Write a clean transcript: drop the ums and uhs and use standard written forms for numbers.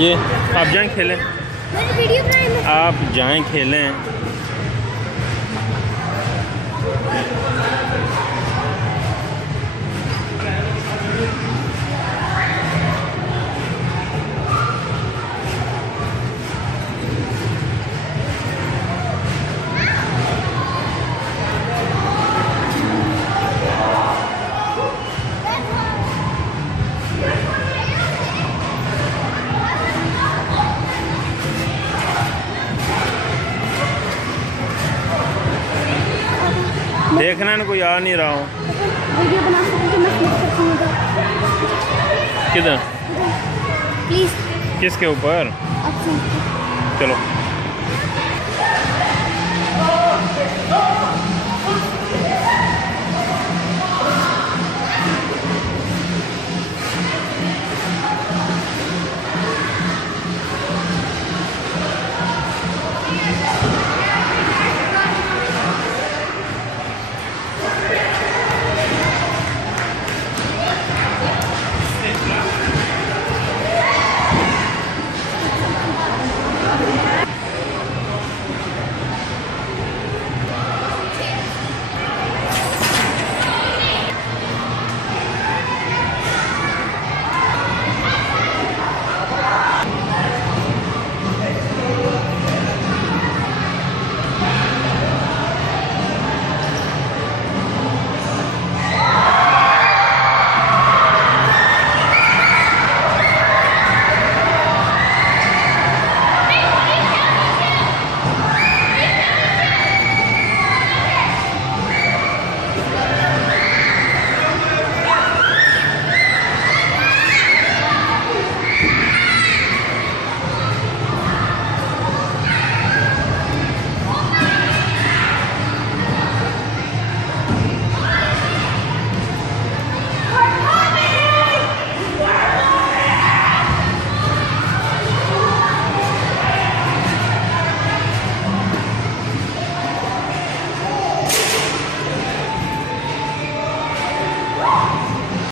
ये आप जाएं खेलें, आप जाएं खेलें। देखना इनको याद नहीं रहा हूँ। वीडियो बना सकते हैं, मैं क्लिक करती हूँ किधर? प्लीज। किसके ऊपर? अच्छा चलो।